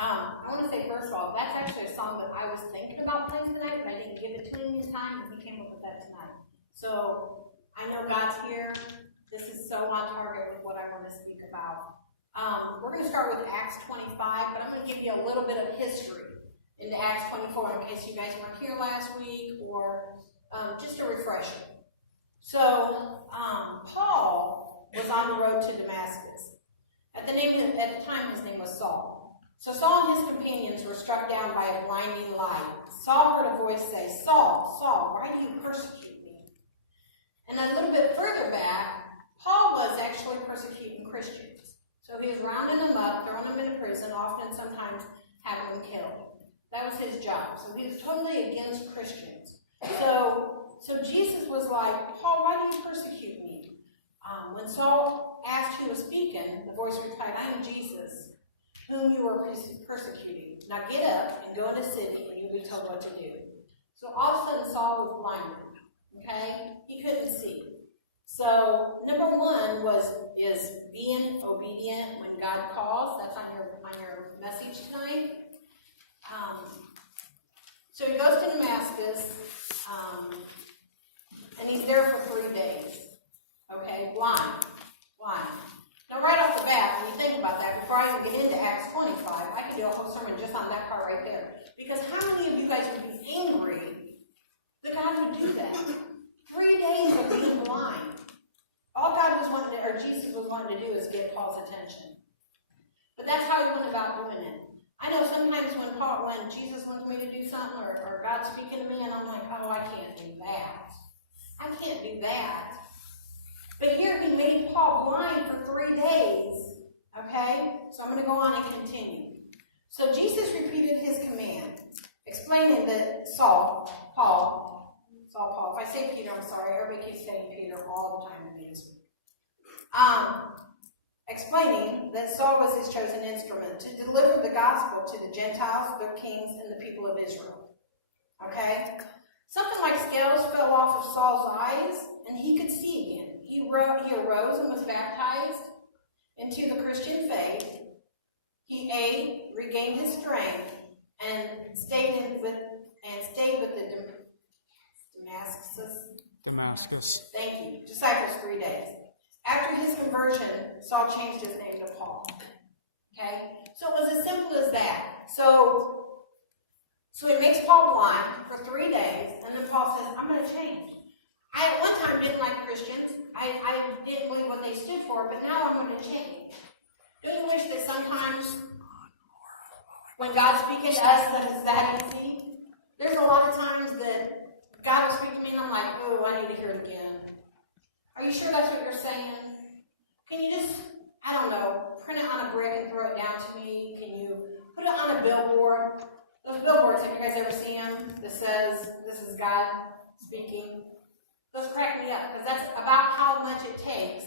I want to say, first of all, that's actually a song that I was thinking about playing tonight, but I didn't give it to him in time, and he came up with that tonight. So I know God's here. This is so on target with what I want to speak about. We're going to start with Acts 25, but I'm going to give you a little bit of history into Acts 24 in case you guys weren't here last week, or just a refresher. So Paul was on the road to Damascus. At the time, his name was Saul. So Saul and his companions were struck down by a blinding light. Saul heard a voice say, "Saul, Saul, why do you persecute me?" And a little bit further back, Paul was actually persecuting Christians. So he was rounding them up, throwing them into prison, often sometimes having them killed. That was his job. So he was totally against Christians. So Jesus was like, "Paul, why do you persecute me?" When Saul asked who was speaking, the voice replied, "I am Jesus, whom you are persecuting. Now get up and go in the city, and you'll be told what to do." So all of a sudden, Saul was blinded. Okay? He couldn't see. So number one is being obedient when God calls. That's on your message tonight. So he goes to Damascus, and he's there for 3 days. Okay, blind. Now, right off the bat, when you think about that, before I even get into Acts 25, I could do a whole sermon just on that part right there. Because how many of you guys would be angry that God would do that? 3 days of being blind. All God was wanting to, or Jesus was wanting to do, is get Paul's attention. But that's how he went about doing it. I know sometimes when Jesus wants me to do something, or God's speaking to me, and I'm like, "Oh, I can't do that. I can't do that." But here he made Paul blind for 3 days. Okay? So I'm going to go on and continue. So Jesus repeated his command, explaining that Paul, if I say Peter, I'm sorry, everybody keeps saying Peter all the time to me. Explaining that Saul was his chosen instrument to deliver the gospel to the Gentiles, the kings, and the people of Israel. Okay? Something like scales fell off of Saul's eyes, and he could see again. He arose and was baptized into the Christian faith. He ate, regained his strength, and stayed with the Damascus. Thank you. Disciples 3 days. After his conversion, Saul changed his name to Paul. Okay? So it was as simple as that. So he makes Paul blind for 3 days, and then Paul says, "I'm going to change. I at one time didn't like Christians. I didn't believe what they stood for, but now I'm going to change." Don't you wish that sometimes when God's speaking to us that it's that easy? There's a lot of times that God will speak to me and I'm like, "Oh, I need to hear it again. Are you sure that's what you're saying? Can you just, I don't know, print it on a brick and throw it down to me? Can you put it on a billboard?" Those billboards, have you guys ever seen them? That says, "This is God speaking." Those crack me up, because that's about how much it takes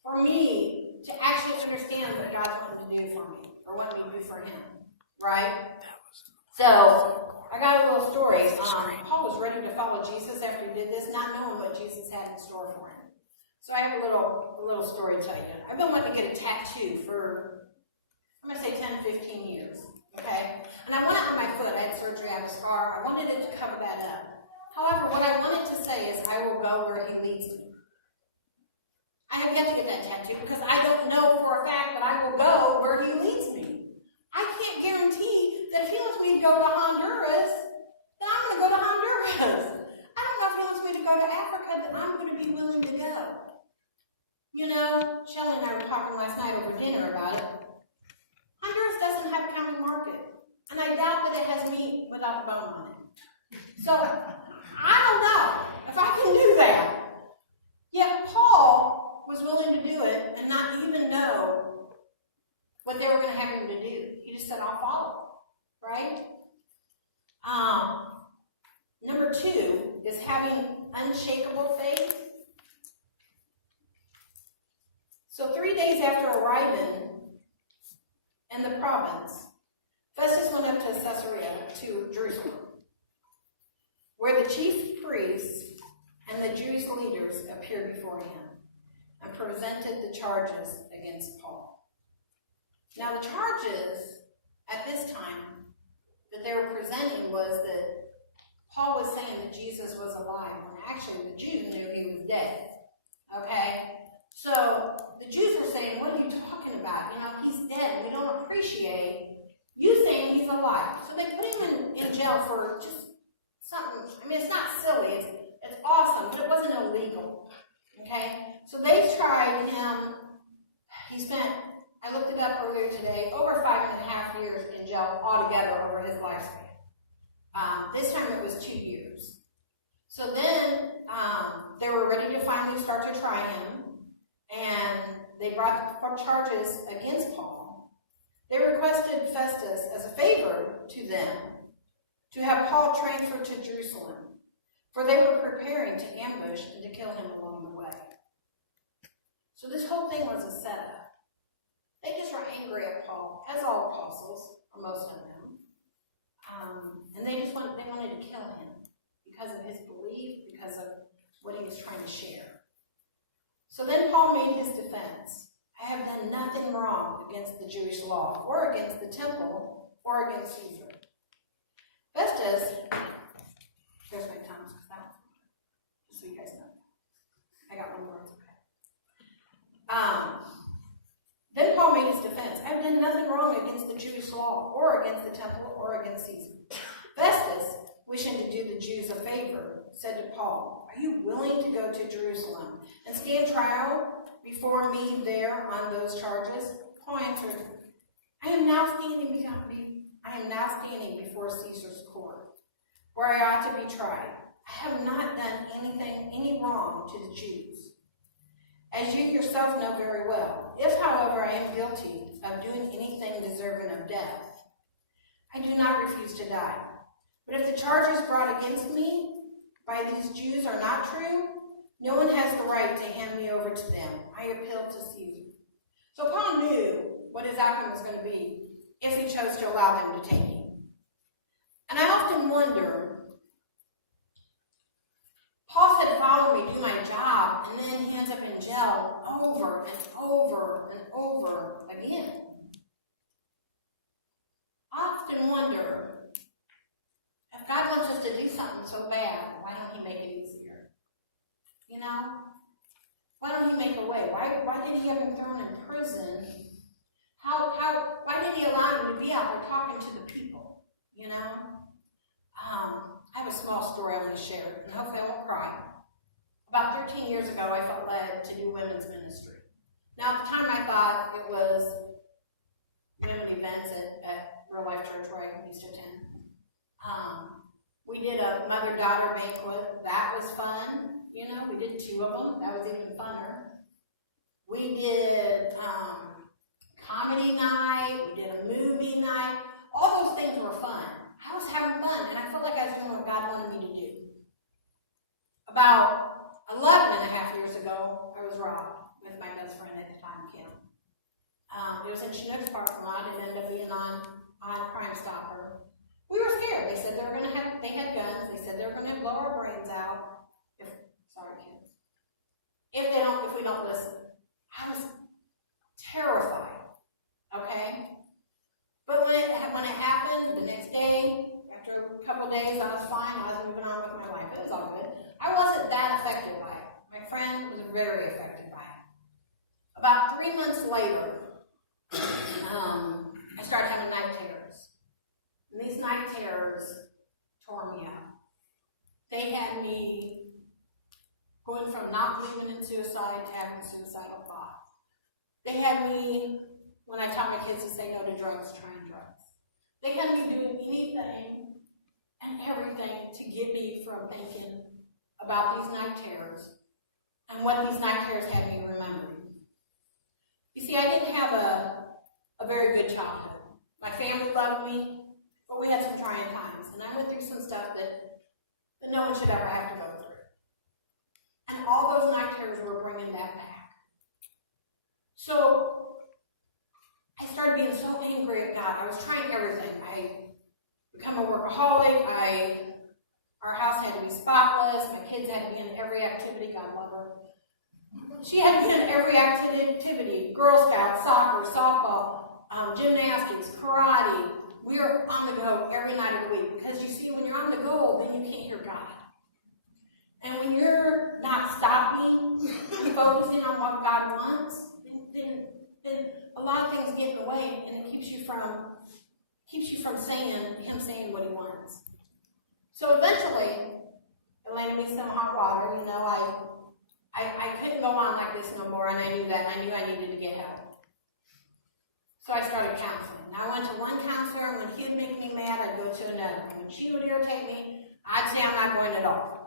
for me to actually understand what God's wanting to do for me, or wanting me to do for him, right? So, I got a little story. Paul was ready to follow Jesus after he did this, not knowing what Jesus had in store for him. So I have a little story to tell you. I've been wanting to get a tattoo for, I'm going to say 10, 15 years, okay? And I went out on my foot. I had surgery, I have a scar. I wanted it to cover that up. However, what I wanted to say is, I will go where he leads me. I have yet to get that tattoo because I don't know for a fact, but I will go where he leads me. I can't guarantee that if he wants me to go to Honduras, then I'm going to go to Honduras. I don't know if he wants me to go to Africa, then I'm going to be willing to go. You know, Shelley and I were talking last night over dinner about it. Honduras doesn't have a county market, and I doubt that it has meat without the bone on it. So, I don't know if I can do that. Yet Paul was willing to do it and not even know what they were going to have him to do. He just said, "I'll follow." Right? Number 2 is having unshakable faith. So 3 days after arriving in the province, Festus went up to Caesarea, to Jerusalem, where the chief priests and the Jewish leaders appeared before him and presented the charges against Paul. Now the charges at this they were presenting was that Paul was saying that Jesus was alive, when actually the Jews knew he was dead. Okay? So the Jews were saying, what are you talking about? He's dead. We don't appreciate you saying he's alive. So they put him in jail for just something. It's not silly. It's awesome, but it wasn't illegal. Okay? So they tried him. He spent, I looked it up earlier today, over 5.5 years in jail altogether over his lifespan. This time it was 2 years. So then they were ready to finally start to try him, and they brought charges against Paul. They requested Festus as a favor to them to have Paul transferred to Jerusalem, for they were preparing to ambush and to kill him along the way. So this whole thing was a setup. They just were angry at Paul, as all apostles, or most of them. And they wanted to kill him because of his belief, because of what he was trying to share. So then Paul made his defense. I have done nothing wrong against the Jewish law, or against the temple, or against Caesar. Festus, there's my tongue, just so you guys know. I got one more, it's okay. Then Paul made his defense. I have done nothing wrong against the Jewish law, or against the temple, or against Caesar. Festus, wishing to do the Jews a favor, said to Paul, are you willing to go to Jerusalem and stand trial before me there on those charges? Paul answered, I am now standing before Caesar's court, where I ought to be tried. I have not done any wrong to the Jews, as you yourself know very well. If, however, I am guilty of doing anything deserving of death, I do not refuse to die. But if the charges brought against me by these Jews are not true, no one has the right to hand me over to them. I appeal to Caesar. So Paul knew what his outcome was going to be if he chose to allow them to take him. And I often wonder, Paul said, follow me, do my job, and then he ends up in jail over and over and over again. I often wonder, if God wants us to do something so bad, why don't he make it easier? Why don't he make a way? Why did he have him thrown in prison? Why did he allow him to be out there talking to the people? I have a small story I want to share, and hopefully I won't cry. About 13 years ago, I felt led to do women's ministry. Now, at the time, I thought it was women events at Real Life Church where I used to attend. We did a mother-daughter banquet. That was fun. We did 2 of them. That was even funner. We did comedy night. We did a movie night. All those things were fun. I was having fun, and I felt like I was doing what God wanted me to do. About 11.5 years ago, I was robbed with my best friend at the time, Kim. It was in Chinook's parking lot. It ended up being on Crime Stopper. We were scared. They said they had guns. They said they were going to blow our brains out. Sorry, kids. If we don't listen. I was terrified. Okay? But when it happened, the next day, after a couple of days, I was fine. I was moving on with my life. It was all good. I wasn't that affected by it. My friend was very affected by it. About 3 months later, I started having night terrors. And these night terrors tore me up. They had me going from not believing in suicide to having suicidal thoughts. They had me, when I taught my kids to say no to drugs, trying drugs. They had me doing anything and everything to get me from thinking about these night terrors and what these night terrors had me remembering. You see, I didn't have a very good childhood. My family loved me, but we had some trying times, and I went through some stuff that no one should ever have to go through. And all those night terrors were bringing that back. So I started being so angry at God. I was trying everything. I become a workaholic. Our house had to be spotless. My kids had to be in every activity. God love her. She had to be in every activity: Girl Scouts, soccer, softball, gymnastics, karate. We were on the go every night of the God. And when you're not stopping, focusing on what God wants, then a lot of things get in the way, and it keeps you from saying what he wants. So eventually, it landed me some hot water. You know, I couldn't go on like this no more, and I knew that. I knew I needed to get help. So I started counseling. I went to one counselor, and when he would make me mad, I'd go to another. When she would irritate me, I'd say I'm not going at all.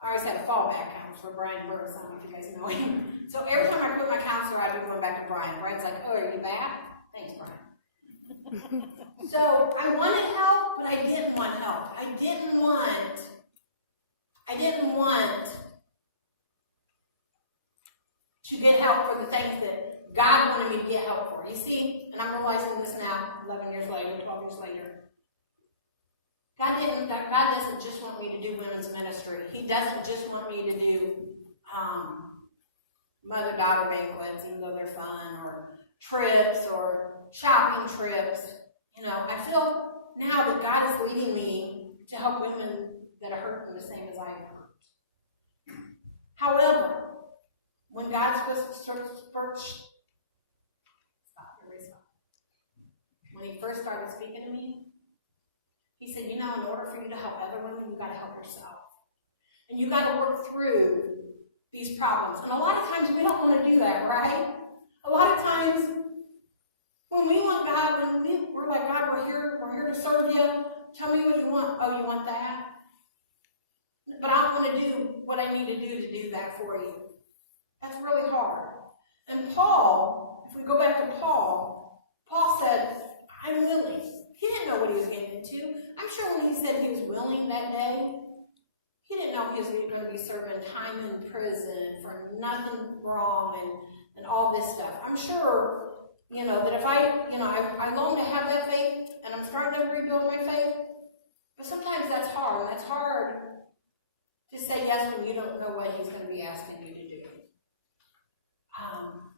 I always had a fallback counselor, Brian Burris. I don't know if you guys know him. So every time I quit my counselor, I'd be going back to Brian. Brian's like, "Oh, are you back? Thanks, Brian." So I wanted help, but I didn't want help. I didn't want to get help for the things that God wanted me to get help for. You see, and I'm realizing this now, 11 years later, 12 years later. God doesn't just want me to do women's ministry. He doesn't just want me to do mother-daughter banquets, even though they're fun, or trips, or shopping trips. You know, I feel now that God is leading me to help women that are hurting the same as I am hurt. However, when God when he first started speaking to me, he said, in order for you to help other women, you've got to help yourself. And you've got to work through these problems. And a lot of times we don't want to do that, right? A lot of times when we want God, we're like, God, we're here to serve you. Tell me what you want. Oh, you want that? But I want to do what I need to do that for you. That's really hard. And Paul, if we go back to Paul said, I'm willing. He didn't know what he was getting into. I'm sure when he said he was willing that day, he didn't know he was going to be serving time in prison for nothing wrong and all this stuff. I'm sure, that if I long to have that faith, and I'm starting to rebuild my faith, but sometimes that's hard. That's hard to say yes when you don't know what he's going to be asking you to do.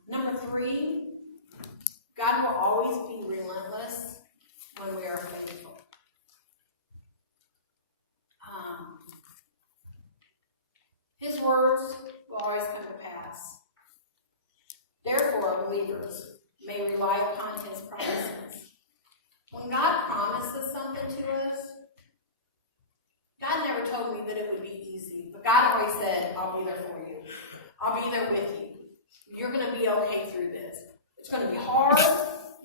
Number 3, God will always be relentless when we are faithful. His words will always come to pass. Therefore, believers may rely upon his promises. When God promises something to us, God never told me that it would be easy, but God always said, I'll be there for you. I'll be there with you. You're going to be okay through this. It's going to be hard.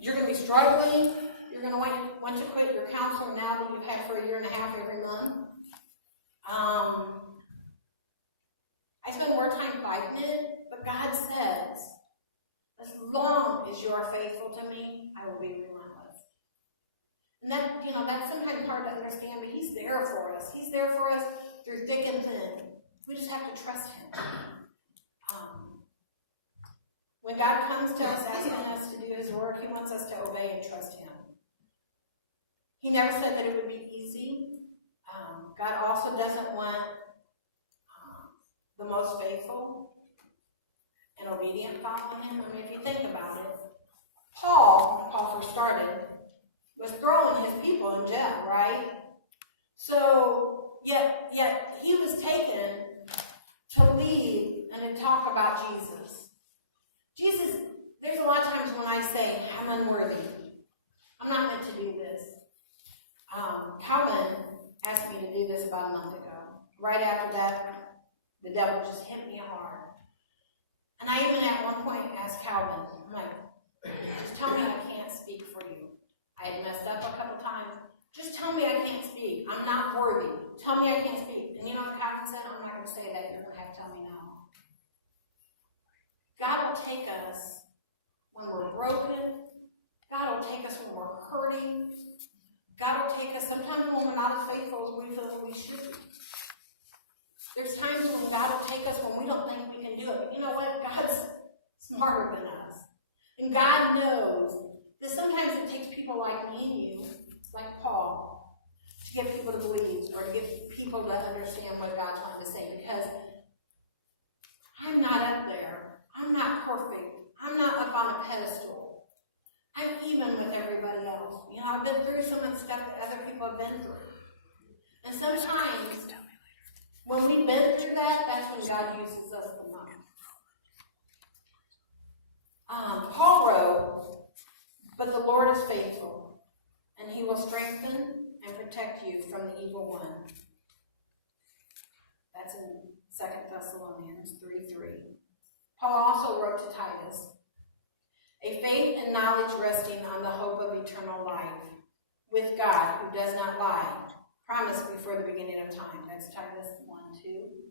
You're going to be struggling. You're going to want to quit your counselor now that you've had for 1.5 years every month. I spend more time fighting it, but God says, as long as you are faithful to me, I will be relentless. And that's sometimes hard to understand, but he's there for us. He's there for us through thick and thin. We just have to trust him. When God comes to us asking us to do his work, he wants us to obey and trust him. He never said that it would be easy. God also doesn't want the most faithful and obedient following him. I mean, if you think about it, Paul, when Paul first started, was throwing his people in jail, right? So, yet he was taken to lead and to talk about Jesus. Jesus, there's a lot of times when I say, I'm unworthy. I'm not meant to do this. Calvin asked me to do this about a month ago. Right after that, the devil just hit me hard. And I even at one point asked Calvin, I'm like, just tell me I can't speak for you. I had messed up a couple times. Just tell me I can't speak. I'm not worthy. Tell me I can't speak. And you know what Calvin said? I'm not going to say that. You're going to have to tell me no. God will take us when we're broken. God will take us when we're hurting. God will take us sometimes when we're not as faithful as we feel we should be. There's times when God will take us when we don't think we can do it. But you know what? God's smarter than us. And God knows that sometimes it takes people like me and you, like Paul, to get people to believe or to get people to understand what God's wanting to say. Because I'm not up there. I'm not perfect. I'm not up on a pedestal. I'm even with everybody else. I've been through some of the stuff that other people have been through. And sometimes, when we've been through that, that's when God uses us the most. Paul wrote, "But the Lord is faithful, and he will strengthen and protect you from the evil one." That's in 2 Thessalonians 3:3. Paul also wrote to Titus, "A faith and knowledge resting on the hope of eternal life, with God who does not lie, promised before the beginning of time." That's Titus 1:2.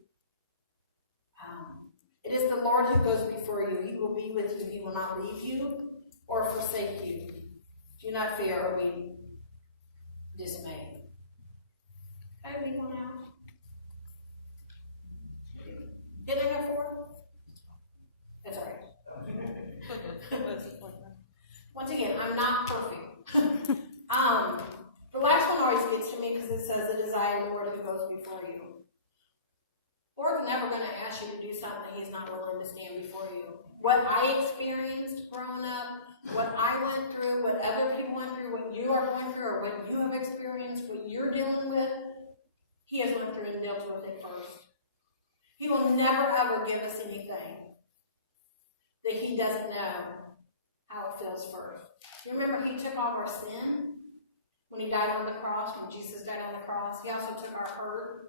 It is the Lord who goes before you. He will be with you. He will not leave you or forsake you. Do not fear or be dismayed. Okay, leave one out. Did I have 4? That's all right. Once again, I'm not perfect. The last one always gets to me because it says, "It is I, Lord, who goes before you." Lord's never going to ask you to do something he's not willing to stand before you. What I experienced growing up, what I went through, what other people went through, what you are going through, or what you have experienced, what you're dealing with, he has went through and dealt with it first. He will never ever give us anything that he doesn't know how it feels first. You remember he took all of our sin when he died on the cross, when Jesus died on the cross. He also took our hurt.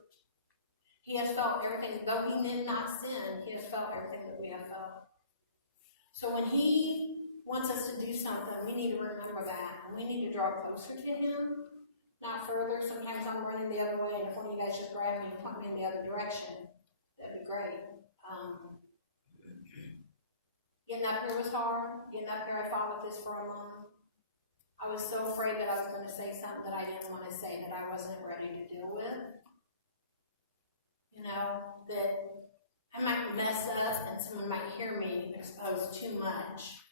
He has felt everything. Though he did not sin, he has felt everything that we have felt. So when he wants us to do something, we need to remember that. And we need to draw closer to him, not further. Sometimes I'm running the other way, and if one of you guys just grab me and point me in the other direction, that'd be great. Getting up here was hard. Getting up here, I fought with this for a month. I was so afraid that I was going to say something that I didn't want to say, that I wasn't ready to deal with. You know, that I might mess up and someone might hear me expose too much.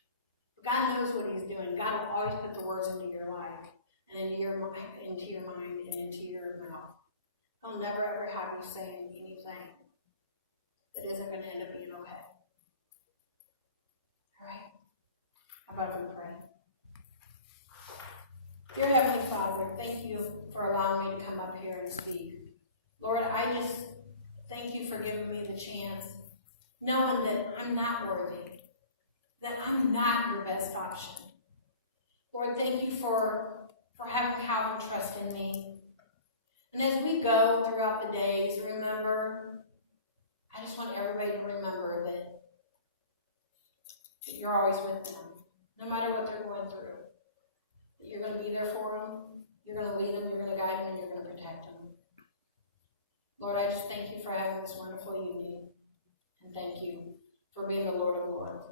But God knows what he's doing. God will always put the words into your life and into your mind and into your mouth. He'll never ever have you saying anything that isn't going to end up being okay. All right? How about if we pray? Dear Heavenly Father, thank you for allowing me to come up here and speak. Lord, I just thank you for giving me the chance, knowing that I'm not worthy, that I'm not your best option. Lord, thank you for having power and trust in me. And as we go throughout the days, remember, I just want everybody to remember that you're always with them, no matter what they're going through. That you're going to be there for them, you're going to lead them, you're going to guide them, and you're going to protect them. Lord, I just thank you for having this wonderful evening, and thank you for being the Lord of Lords.